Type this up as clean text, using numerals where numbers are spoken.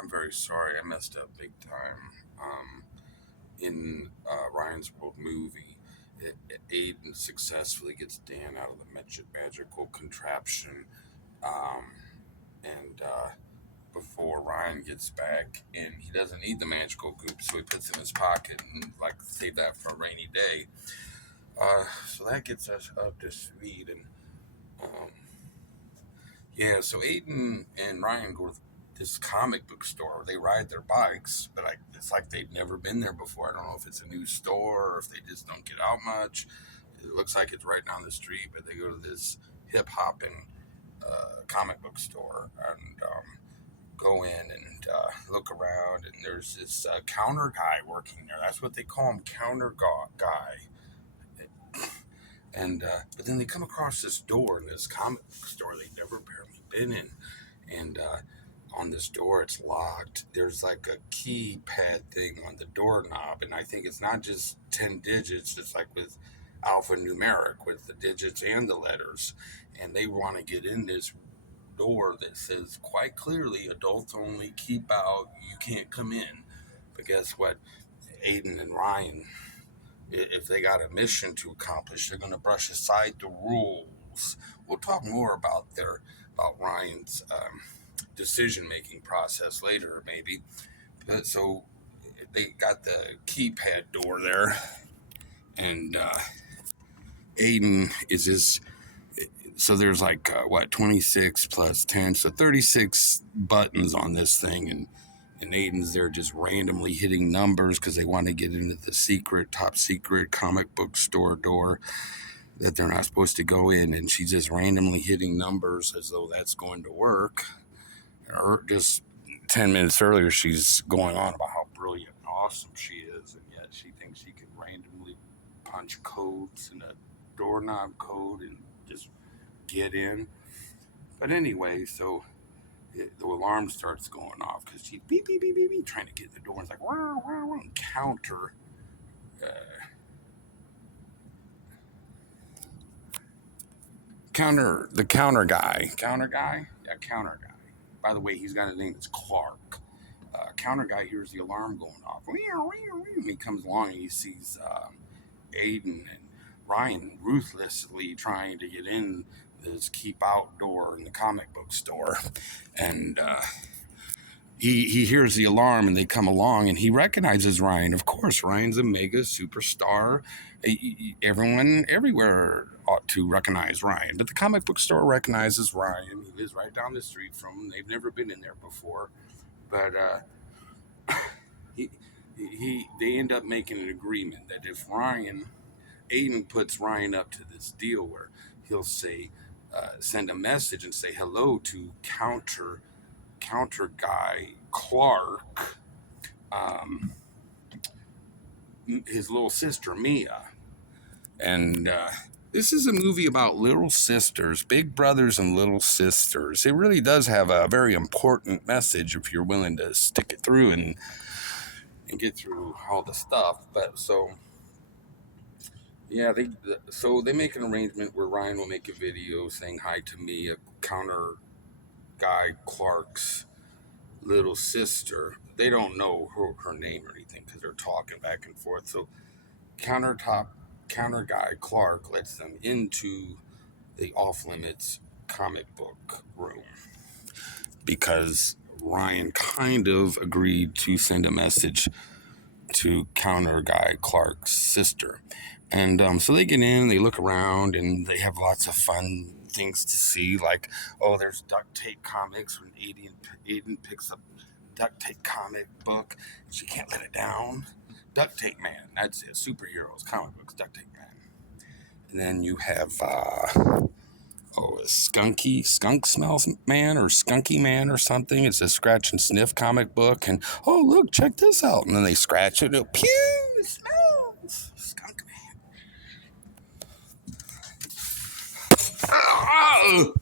I'm very sorry. I messed up big time. In Ryan's World movie, Aiden successfully gets Dan out of the magical contraption, um, and before Ryan gets back, and he doesn't need the magical goop, so he puts it in his pocket and like save that for a rainy day. So that gets us up to speed, and um, yeah, so Aiden and Ryan go to this comic book store. They ride their bikes, but it's like they've never been there before. I don't know if it's a new store or if they just don't get out much. It looks like it's right down the street, but they go to this hip hopping comic book store and go in and look around. And there's this counter guy working there. That's what they call him, guy. And but then they come across this door in this comic book store they've never apparently been in, and on this door it's locked. There's like a keypad thing on the doorknob, and I think it's not just 10 digits. It's like with alphanumeric with the digits and the letters, and they want to get in this door that says quite clearly adults only, keep out, you can't come in. But guess what? Aiden and Ryan, if they got a mission to accomplish, they're going to brush aside the rules. We'll talk more about Ryan's decision making process later, maybe. But so they got the keypad door there, and Aiden is his. So there's like 26 plus 10, so 36 buttons on this thing, and Aiden's there just randomly hitting numbers because they want to get into the top secret comic book store door that they're not supposed to go in. And she's just randomly hitting numbers as though that's going to work. Or just 10 minutes earlier, she's going on about how brilliant and awesome she is. And yet she thinks she can randomly punch codes in a doorknob code and just get in. But anyway, so the alarm starts going off because she's beep, beep, beep, beep, beep, trying to get in the door. And it's like, wow, wow, wow. Uh, the counter guy. Counter guy? Yeah, counter guy. By the way, he's got a name that's Clark. Counter guy hears the alarm going off. And he comes along and he sees Aiden and Ryan ruthlessly trying to get in this keep out door in the comic book store. And he hears the alarm and they come along and he recognizes Ryan. Of course, Ryan's a mega superstar. Everyone everywhere ought to recognize Ryan, but the comic book store recognizes Ryan. He lives right down the street from them. They've never been in there before, but he, they end up making an agreement that if Aiden puts Ryan up to this deal where he'll send a message and say hello to counter guy Clark, his little sister Mia. And this is a movie about little sisters, big brothers and little sisters. It really does have a very important message if you're willing to stick it through and get through all the stuff. But so yeah, they make an arrangement where Ryan will make a video saying hi to Mia, counter guy Clark's little sister. They don't know her name or anything because they're talking back and forth. So counter guy Clark lets them into the off limits comic book room because Ryan kind of agreed to send a message to counter guy Clark's sister. And so they get in, they look around, and they have lots of fun things to see. Like, oh, there's duct tape comics when Aiden picks up duct tape comic book. She can't let it down. Duct Tape Man. That's it. Superheroes, comic books, Duct Tape Man. And then you have a skunk smells man or skunky man or something. It's a scratch and sniff comic book. And oh, look, check this out. And then they scratch it. And pew, it smells. Skunk man.